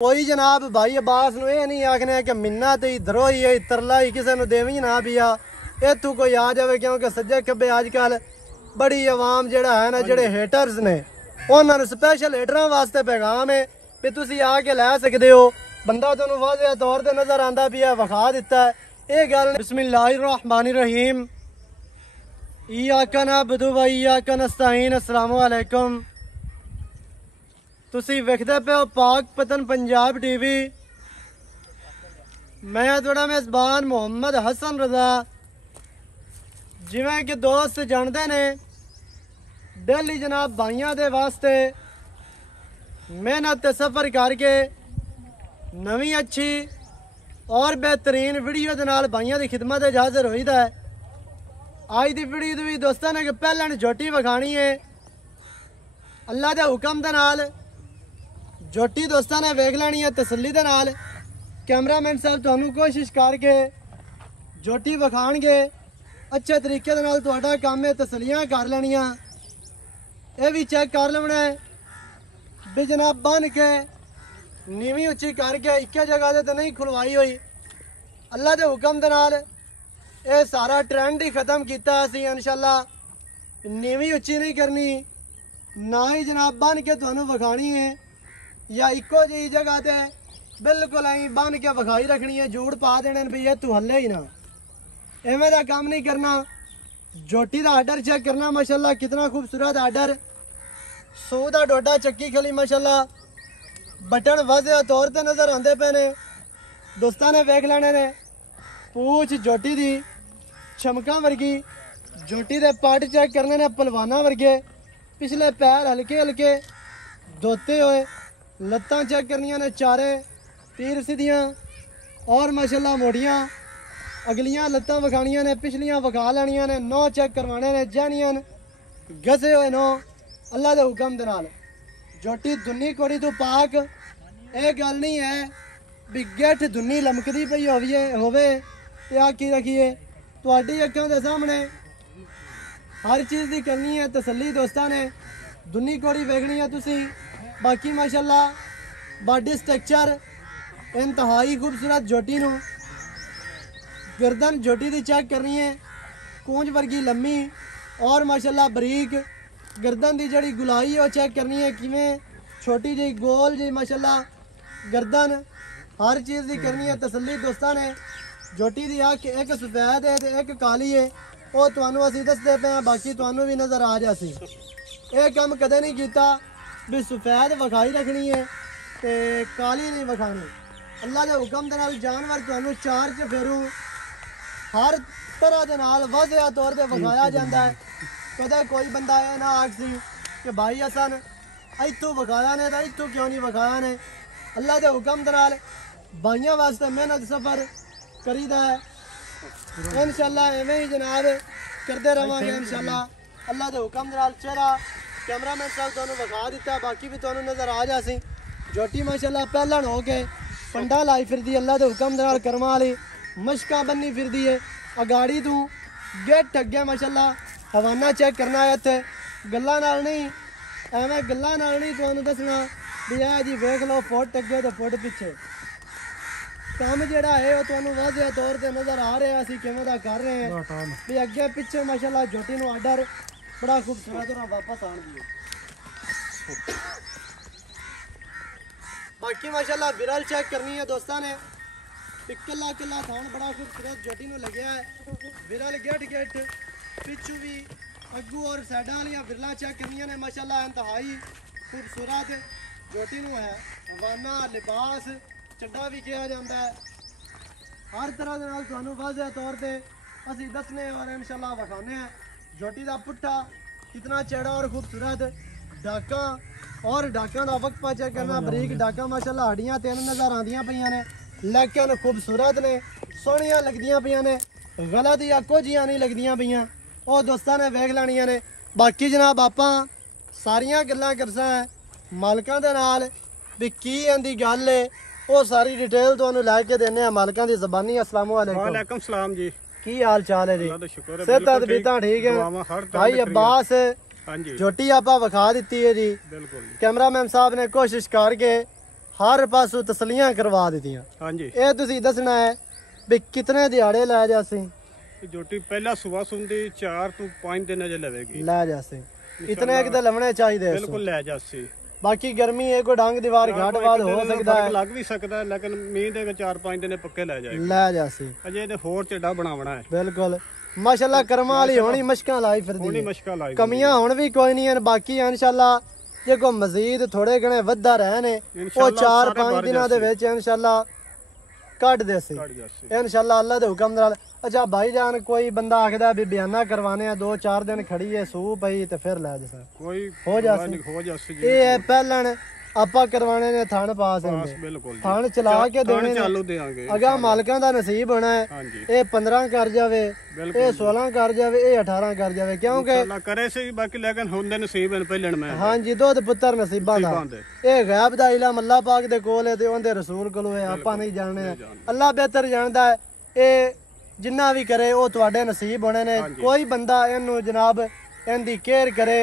कोई जनाब भाई अब्बास नूं ये नहीं आखने कि मिन्नत ही धरोई है तरला ही किसी देवी ना पिया इतों कोई आ जाए क्योंकि सज्जे खब्बे अजकल बड़ी आवाम जेड़ा है ना जेड़े हेटर्स ने उन्होंने स्पैशल हेटरां वास्ते पैगाम है भी तुसी आके लै सकदे हो। बंदा तुहानूं वाज़ेह तौर ते नजर आंदा पिया विखा दिता है ये गल। बिस्मिल्लाहिर्रहमानिर्रहीम इय्याका नअबुदु व इय्याका नस्तईन। अस्सलामु अलैकुम। तुसी वेखदे पे हो पाक पतन पंजाब टीवी। मैं थोड़ा मेज़बान मोहम्मद हसन रजा। जिवें कि दोस्त जानते ने डेली जनाब भाइयों के वास्ते मेहनत सफ़र करके नवी अच्छी और बेहतरीन वीडियो के नाल भाइयों की खिदमत हाजिर होईदा है। आज की वीडियो भी दोस्तों ने पहले झोटी विखानी है अल्लाह के हुक्म के नाल। झोटी दोस्तों ने वेख लैनी है तसल्ली के नाल। कैमरामैन साहब तुहानूं कोशिश करके झोटी विखाणगे अच्छे तरीके दे नाल। तुहाडा काम है तसलियां कर लैनियां। ये भी चेक कर लेना है भी जनाब बन के नीवी उच्ची करके एक जगह तो नहीं खुलवाई हुई। अल्लाह के हुक्म के नाल ये सारा ट्रेंड ही खत्म किया असीं इंशाअल्लाह। नीवी उच्ची नहीं करनी ना ही जनाब बन के तुहानूं विखाणी है या इको जी जगह ते बिल्कुल आई बन के विखाई रखनी है। जूड़ पा देने भी ये तू हले ही ना इवें दा काम नहीं करना। झोटी का आर्डर चेक करना माशाल्लाह कितना खूबसूरत आर्डर। सूह का डोडा चक्की खली माशाल्लाह बटन वाज़ेह तौर ते नजर आते पे ने। दोस्तों ने वेख लेने ने पूछ झोटी दी चमका वर्गी। झोटी के पट चेक करने ने पलवाना वर्गे। पिछले पैर हल्के हल्के धोते हुए। लत्तां चेक करनियां ने चारे तीर सीधियां और माशाल्लाह मोड़ियां। अगलियां लत्तां विखाणियां ने पिछलियां विखा लैनियां ने। नौ चेक करवाने ने जैनियन घसे हुए नौ अल्लाह के हुक्म दे नाल। झोटी दुन्नी कोड़ी तो पाक ये गल नहीं है भी गेठ दुन्नी लमकदी पई होवे ते आखी रखिए। तुहाडी अक्खां दे सामने हर चीज़ की करनी है तसल्ली। दोस्तों ने दुन्नी कोड़ी वेखनी है तुसी। बाकी माशाल्लाह बॉडी स्ट्रक्चर इंतहाई खूबसूरत। झोटी नूं गर्दन झोटी की चेक करनी है कूंज वर्गी लम्मी और माशाल्लाह बरीक। गर्दन की जड़ी गुलाई है चेक करनी है किवें छोटी जी गोल जी माशाल्लाह गर्दन हर चीज़ की करनी है तसल्ली। दोस्तों ने झोटी की अख एक सफेद है तो एक काली है वो तुहानूं असीं दसदे पे हैं। बाकी तुहानूं भी नज़र आ जासी। ये काम कदे नहीं किया भी सफेद विखाई रखनी है तो काली नहीं विखानी। अल्लाह के हुक्म के नाल जानवर तुहानूं चार चफेरू हर तरह के नाल वाज़ेह तौर पर विखाया जाता है। कदे कोई बंदा ये ना आखसी कि भाई असन इतों विखाया ने तो इतों क्यों नहीं विखाया ने। अल्लाह के हुक्म के नाल भाइयों वास्ते मेहनत सफ़र करीदा है इंशाअल्लाह। इवें ही जनाब करते रहांगे इंशाअल्लाह। अल्लाह के हुक्म के नाल चेहरा कैमरामैन साहब तुहानूं विखा दिता। बाकी भी तुहानूं नज़र आ जासी। झोटी माशाअल्लाह पहलन हो के पंडा लाई फिरदी अल्लाह के हुक्म के नाल करमां वाली मशका बन्नी फिरदी है। अगाड़ी तू गेट अगे माशाअल्लाह हवाना चेक करना है। इत्थे गल्लां नाल नहीं एवें गल्लां नाल नहीं तुहानूं दसना भी आ जी वेख लो फुट अगे तो फुट पिछे। काम जिहड़ा है वो तुहानूं वाज़ेह तौर पर नज़र आ रहा असीं किवें दा कर रहे हैं भी अगे पिछे माशाअल्लाह। झोटी नूं आर्डर बड़ा खूबसूरत और वापस आण दी। बाकी माशाअल्लाह बिरल चेक करनी है दोस्तों ने। कला कला थान बड़ा खूबसूरत झोटी नूं लग्या है। बिरल गेट गेट पिछू भी अगू और साइडा वालियां बिरला चेक करनियां ने माशाअल्लाह इंतहाई खूबसूरत झोटी नूं है। हवाना लिबास चड्डा भी कहा जाता है। हर तरह के नाल तुहानूं वाज़ेह तौर पर असीं दसने और इंशाअल्लाह विखाने हैं। झोटी का पुट्ठा कितना चौड़ा और खूबसूरत। डाका और डाका का वक्फा चेक करना बरीक डाका माशाअल्लाह। हड्डियां तीन नज़र आंदियां पईयां ने लेकिन खूबसूरत ने सोहणियां लगदियां पईयां ने। गलत या कोजियां नहीं लगदियां पईयां वो दोस्तों ने वेख लैनियां ने। बाकी जनाब आपां सारियां गल्लां करसां मालकां दे नाल भी की इहदी गल है वो सारी डिटेल तुहानूं लै के देने आ मालकां दी ज़बानी। अस्सलाम वालेकुम सलाम जी की हाल चाल है जी? सेहत बीता ठीक है भाई अब्बास झोटी आपा विखा दी है जी। कैमरामैन साहब ने कोशिश करके ਹਰ ਪਾਸੋਂ ਤਸਲੀਆਂ ਕਰਵਾ ਦਿੱਤੀਆਂ। ਹਾਂਜੀ ਇਹ ਤੁਸੀਂ ਦੱਸਣਾ ਹੈ ਵੀ ਕਿਤਨੇ ਦਿਹਾੜੇ ਲੈ ਜਾਸੀ ਜੋਟੀ ਪਹਿਲਾ ਸੁਬਾ ਸੁੰਦੀ 4 ਤੋਂ 5 ਦਿਨ ਅਜੇ ਲਵੇਗੀ ਲੈ ਜਾਸੀ ਇਤਨੇ ਇੱਕ ਤਾਂ ਲਵਣੇ ਚਾਹੀਦੇ ਬਿਲਕੁਲ ਲੈ ਜਾਸੀ। ਬਾਕੀ ਗਰਮੀ ਹੈ ਕੋਈ ਡੰਗ ਦੀਵਾਰ ਘਾਟ ਬਾਦ ਹੋ ਸਕਦਾ ਹੈ ਲੱਗ ਵੀ ਸਕਦਾ ਲੇਕਿਨ ਮੀਂਹ ਦੇ 4-5 ਦਿਨ ਪੱਕੇ ਲੈ ਜਾਏਗਾ ਲੈ ਜਾਸੀ ਅਜੇ ਇਹਦੇ ਹੋਰ ਚੱਡਾ ਬਣਾਉਣਾ ਹੈ। ਬਿਲਕੁਲ ਮਾਸ਼ਾਅੱਲਾ ਕਰਮਾਂ ਵਾਲੀ ਹੋਣੀ ਮਸ਼ਕਾਂ ਲਾਈ ਫਿਰਦੀ ਹੋਣੀ ਮਸ਼ਕਾਂ ਲਾਈ ਕਮੀਆਂ ਹੁਣ ਵੀ ਕੋਈ ਨਹੀਂ ਹਨ ਬਾਕੀ ਇਨਸ਼ਾਅੱਲਾ ਜੇ ਕੋ ਮਜ਼ੀਦ ਥੋੜੇ ਘਣੇ ਵੱਧਾ ਰਹੇ ਨੇ ਉਹ 4-5 ਦਿਨਾਂ ਦੇ ਵਿੱਚ ਇਨਸ਼ਾਅੱਲਾ ਕੱਢ ਦੇ ਸੀ ਇਨਸ਼ਾਅੱਲਾ ਅੱਲਾ ਦੇ ਹੁਕਮ ਨਾਲ। ਅੱਛਾ ਭਾਈ ਜਾਨ ਕੋਈ ਬੰਦਾ ਆਖਦਾ ਵੀ ਬਿਆਨਾ ਕਰਵਾने ਆ 2-4 ਦਿਨ ਖੜੀ ਹੈ ਸੂ ਪਈ ਤੇ ਫਿਰ ਲੈ ਜਾ ਕੋਈ ਹੋ ਜਾਸੀ ਇਹ ਹੈ ਪਹਿਲਣ ਆਪਾਂ ਕਰਵਾਣੇ ਨੇ ਥਣ ਪਾਸ ਬਿਲਕੁਲ ਥਣ ਚਲਾ ਕੇ ਦੇਣੇ ਚਾਲੂ ਦੇਾਂਗੇ ਅਗਾ ਮਾਲਕਾਂ ਦਾ ਨਸੀਬ ਹੋਣਾ ਹੈ ਇਹ 15 ਕਰ ਜਾਵੇ ਇਹ 16 ਕਰ ਜਾਵੇ ਇਹ 18 ਕਰ ਜਾਵੇ ਕਿਉਂਕਿ ਅੱਲਾ ਕਰੇ ਸੀ ਬਾਕੀ ਲੇਕਿਨ ਹੁੰਦੇ ਨਸੀਬ ਹਨ ਪਹਿਲਣ ਮੈਂ ਹਾਂਜੀ ਦੁੱਧ ਪੁੱਤਰ ਨਸੀਬਾਂ ਦਾ ਇਹ ਗੈਬ ਦਾ ਇਲਮ ਅੱਲਾ ਪਾਕ ਦੇ ਕੋਲ ਹੈ ਤੇ ਉਹਦੇ ਰਸੂਲ ਕੋਲ ਹੈ ਆਪਾਂ ਨਹੀਂ ਜਾਣਦੇ ਅੱਲਾ ਬਿਹਤਰ ਜਾਣਦਾ ਹੈ। ਇਹ ਜਿੰਨਾ ਵੀ ਕਰੇ ਉਹ ਤੁਹਾਡੇ ਨਸੀਬ ਹੋਣੇ ਨੇ। ਕੋਈ ਬੰਦਾ ਇਹਨੂੰ ਜਨਾਬ ਇਹਦੀ ਕੇਅਰ ਕਰੇ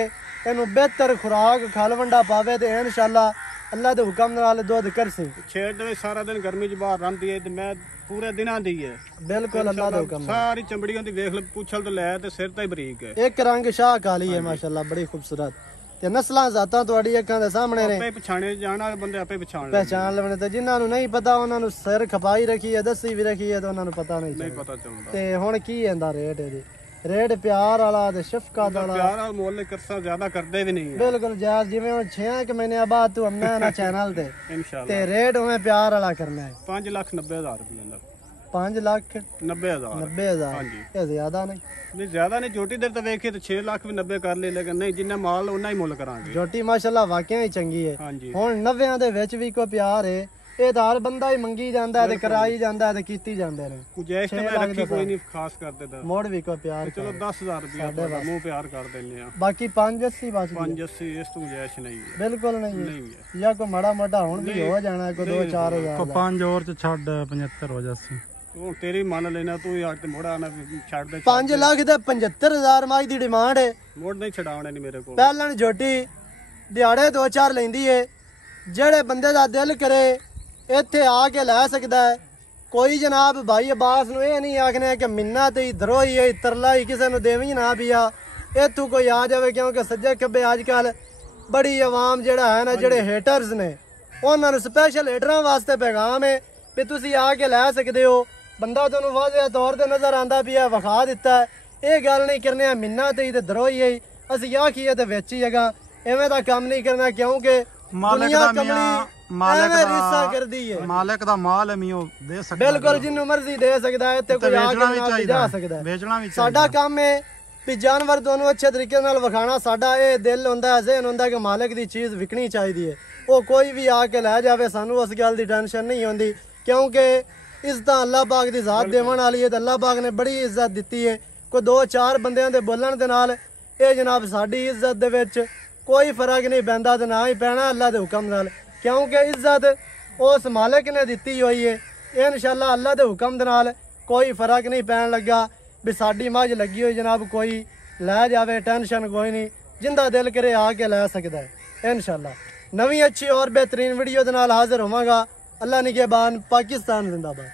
ਇਹਨੂੰ ਬਿਹਤਰ ਖੁਰਾਕ ਖਲਵੰਡਾ ਪਾਵੇ ਤੇ ਇਨਸ਼ਾਅੱਲਾ ਅੱਲਾ ਦੇ ਹੁਕਮ ਨਾਲ ਦੁੱਧ ਕਰਸੀ। ਛੇੜ ਦੇ ਸਾਰਾ ਦਿਨ ਗਰਮੀ ਚ ਬਾਹਰ ਰਹਿੰਦੀ ਹੈ ਤੇ ਮੈਂ ਪੂਰੇ ਦਿਨਾਂ ਦੀ ਹੈ ਬਿਲਕੁਲ ਅੱਲਾ ਦੇ ਹੁਕਮ ਸਾਰੀ ਚਮੜੀਆਂ ਦੀ ਵੇਖ ਲੈ ਪੁੱਛਲ ਤੋਂ ਲੈ ਤੇ ਸਿਰ ਤੇ ਬਰੀਕ ਹੈ ਇੱਕ ਰੰਗ ਸ਼ਾਹ ਕਾਲੀ ਹੈ ਮਾਸ਼ਾਅੱਲਾ ਬੜੀ ਖੂਬਸੂਰਤ ਤੇ ਨਸਲਾਂ ਜ਼ਾਤਾਂ ਤੁਹਾਡੀ ਅੱਖਾਂ ਦੇ ਸਾਹਮਣੇ ਨੇ। ਆਪੇ ਪਛਾਣੇ ਜਾਣ ਵਾਲੇ ਬੰਦੇ ਆਪੇ ਪਹਿਚਾਣ ਲੈਣੇ ਤੇ ਜਿਨ੍ਹਾਂ ਨੂੰ ਨਹੀਂ ਪਤਾ ਉਹਨਾਂ ਨੂੰ ਸਿਰ ਖਪਾਈ ਰੱਖੀ ਹੈ ਦੱਸੀ ਵੀ ਰੱਖੀ ਹੈ ਤੇ ਉਹਨਾਂ ਨੂੰ ਪਤਾ ਨਹੀਂ ਪਤਾ ਚੱਲਦਾ। ਤੇ ਹੁਣ ਕੀ ਇਹਦਾ ਰੇਟ ਇਹਦੀ ਰੇਟ ਪਿਆਰ ਵਾਲਾ ਤੇ ਸ਼ਫਕਤ ਵਾਲਾ ਪਿਆਰ ਵਾਲਾ ਮੁੱਲ ਕਰਸਾ ਜ਼ਿਆਦਾ ਕਰਦੇ ਵੀ ਨਹੀਂ ਬਿਲਕੁਲ ਜਾਇਜ਼ ਜਿਵੇਂ ਹੁਣ 6 ਮਹੀਨੇ ਬਾਅਦ ਤੂੰ ਆਉਣਾ ਨਾ ਚੈਨਲ ਤੇ ਇਨਸ਼ਾਅੱਲਾ ਤੇ ਰੇਟ ਉਵੇਂ ਪਿਆਰ ਵਾਲਾ ਕਰਨਾ ਹੈ 5,90,000 ਰੁਪਏ ਦਾ 5,90,000 ਹਾਂਜੀ ਇਹ ਜ਼ਿਆਦਾ ਨਹੀਂ ਜ਼ਿਆਦਾ ਨਹੀਂ ਜੋਟੀ ਦੇ ਤਾਂ ਵੇਖੀਏ ਤਾਂ 6 ਲੱਖ ਵੀ 90 ਕਰ ਲੈ ਲੇਕਿਨ ਨਹੀਂ ਜਿੰਨਾ ਮਾਲ ਉਹਨਾਂ ਹੀ ਮੁੱਲ ਕਰਾਂਗੇ। ਜੋਟੀ ਮਾਸ਼ਾਅੱਲਾ ਵਾਕਿਆ ਹੀ ਚੰਗੀ ਹੈ। ਹਾਂਜੀ ਹੁਣ 90 ਦੇ ਵਿੱਚ ਵੀ ਕੋਈ ਪਿਆਰ ਹੈ ਇਹ ਤਾਂ ਹਰ ਬੰਦਾ ਹੀ ਮੰਗੀ ਜਾਂਦਾ ਹੈ ਤੇ ਕਰਾਈ ਜਾਂਦਾ ਹੈ ਤੇ ਕੀਤੀ ਜਾਂਦੇ ਨੇ ਗੁਜਾਇਸ਼ ਤੇ ਮੈਂ ਰੱਖੀ ਕੋਈ ਨਹੀਂ ਖਾਸ ਕਰਦੇ ਦਾ ਮੋੜ ਵੀ ਕੋਈ ਪਿਆਰ ਚਲੋ 10,000 ਰੁਪਏ ਮੂੰਹ ਪਿਆਰ ਕਰ ਦਿੰਨੇ ਆ ਬਾਕੀ 580 ਬਚ 580 ਇਸ ਤੋਂ ਗੁਜਾਇਸ਼ ਨਹੀਂ ਹੈ ਬਿਲਕੁਲ ਨਹੀਂ ਹੈ ਜਾਂ ਕੋਈ ਮਾੜਾ ਮੋਟਾ ਹੁਣ ਵੀ ਹੋ ਜਾਣਾ ਕੋਈ 2-4,000 ਕੋ 5 ਹੋਰ ਚ ਛੱਡ 75 ਹੋ ਜਾਸੀ ਤੂੰ ਤੇਰੀ ਮੰਨ ਲੈਣਾ ਤੂੰ ਯਾਰ ਤੇ ਮੋੜਾ ਨਾ ਛੱਡ ਦੇ 5 ਲੱਖ ਤੇ 75,000 ਮਾਈ ਦੀ ਡਿਮਾਂਡ ਹੈ। ਮੋੜ ਨਹੀਂ ਛਡਾਉਣੇ ਨਹੀਂ ਮੇਰੇ ਕੋਲ ਪਹਿਲਣ ਝੋਟੀ ਦਿਹਾੜੇ 2-4 ਲੈਂਦੀ ਏ ਜਿਹੜੇ ਬੰਦੇ ਦਾ ਦਿਲ ਕਰੇ ਇੱਥੇ ਆ ਕੇ ਲੈ ਸਕਦਾ ਹੈ। ਕੋਈ ਜਨਾਬ ਭਾਈ ਅਬਾਸ ਨੂੰ ਇਹ ਨਹੀਂ ਆਖਣਾ ਕਿ ਮਿੰਨਾ ਤੇ ਇਧਰੋਂ ਹੀ ਤਰਲਾ ਹੀ ਕਿਸੇ ਨੂੰ ਦੇਵੀਂ ਨਾ ਪਿਆ ਇੱਥੋਂ ਕੋਈ ਆ ਜਾਵੇ ਕਿਉਂਕਿ ਸੱਜੇ ਖੱਬੇ ਅੱਜ ਕੱਲ ਬੜੀ ਆਵਾਮ ਜਿਹੜਾ ਹੈ ਨਾ ਜਿਹੜੇ ਹੇਟਰਸ ਨੇ ਉਹਨਾਂ ਨੂੰ ਸਪੈਸ਼ਲ ਹੇਟਰਾਂ ਵਾਸਤੇ ਪੈਗਾਮ ਹੈ ਵੀ ਤੁਸੀਂ ਆ ਕੇ ਲੈ ਸਕਦੇ ਹੋ। ਬੰਦਾ ਤੁਹਾਨੂੰ ਵਾਜ਼ਿਹ ਤੌਰ ਤੇ ਨਜ਼ਰ ਆਂਦਾ ਪਿਆ ਵਿਖਾ ਦਿੱਤਾ ਇਹ ਗੱਲ ਨਹੀਂ ਕਰਨੇ ਮਿੰਨਾ ਤੇ ਦਰੋਂ ਹੀ ਅਸੀਂ ਆਖੀਏ ਤੇ ਵਿੱਚ ਹੀ ਹੈਗਾ ਐਵੇਂ ਦਾ ਕੰਮ ਨਹੀਂ ਕਰਨਾ ਕਿਉਂਕਿ ਦੁਨੀਆ ਕਮਲੀ ਮਾਲਕ ਦਾ ਮਾਲ ਹੈ ਮੀਓ ਦੇ ਸਕਦਾ ਬਿਲਕੁਲ ਜਿੰਨੂੰ ਮਰਜ਼ੀ ਦੇ ਸਕਦਾ ਹੈ ਤੇ ਕੋਈ ਆ ਕੇ ਜਾ ਸਕਦਾ ਵੇਚਣਾ ਵੀ ਸਾਡਾ ਕੰਮ ਹੈ ਵੀ ਜਾਨਵਰ ਤੁਹਾਨੂੰ ਅੱਛੇ ਤਰੀਕੇ ਨਾਲ ਵਿਖਾਣਾ ਸਾਡਾ ਇਹ ਦਿਲ ਹੁੰਦਾ ਜ਼ਹਿਨ ਹੁੰਦਾ ਕਿ ਮਾਲਕ ਦੀ ਚੀਜ਼ ਵਿਕਣੀ ਚਾਹੀਦੀ ਹੈ। ਉਹ ਕੋਈ ਵੀ ਆ ਕੇ ਲੈ ਜਾਵੇ ਸਾਨੂੰ ਉਸ ਗੱਲ ਦੀ ਟੈਨਸ਼ਨ ਨਹੀਂ ਹੁੰਦੀ ਕਿਉਂਕਿ ਇੱਜ਼ਤ ਅੱਲਾਹ ਪਾਕ ਦੀ ਜ਼ਾਤ ਦੇਵਣ ਵਾਲੀ ਹੈ ਤੇ ਅੱਲਾਹ ਪਾਕ ਨੇ ਬੜੀ ਇੱਜ਼ਤ ਦਿੱਤੀ ਹੈ। ਕੋਈ 2-4 ਬੰਦਿਆਂ ਦੇ ਬੋਲਣ ਦੇ ਨਾਲ ਇਹ ਜਨਾਬ ਸਾਡੀ ਇੱਜ਼ਤ ਦੇ ਵਿੱਚ ਕੋਈ ਫਰਕ ਨਹੀਂ ਪੈਂਦਾ ਤੇ ਨਾ ਹੀ ਪੈਣਾ ਅੱਲਾਹ ਦੇ ਹੁਕਮ ਨਾਲ ਕਿਉਂਕਿ ਇੱਜ਼ਤ ਉਸ ਮਾਲਕ ਨੇ ਦਿੱਤੀ ਹੋਈ ਹੈ। ਇਨਸ਼ਾਅੱਲਾ ਅੱਲਾਹ ਦੇ ਹੁਕਮ ਦੇ ਨਾਲ ਕੋਈ ਫਰਕ ਨਹੀਂ ਪੈਣ ਲੱਗਾ ਵੀ ਸਾਡੀ ਮੱਝ ਲੱਗੀ ਹੋਈ ਜਨਾਬ ਕੋਈ ਲੈ ਜਾਵੇ ਟੈਨਸ਼ਨ ਕੋਈ ਨਹੀਂ ਜਿੰਦਾ ਦਿਲ ਕਰੇ ਆ ਕੇ ਲੈ ਸਕਦਾ ਹੈ। ਇਨਸ਼ਾਅੱਲਾ ਨਵੀਂ अच्छी और बेहतरीन वीडियो ਦੇ ਨਾਲ ਹਾਜ਼ਰ ਹੋਵਾਂਗਾ। अल्लाह निगहबान पाकिस्तान जिंदाबाद।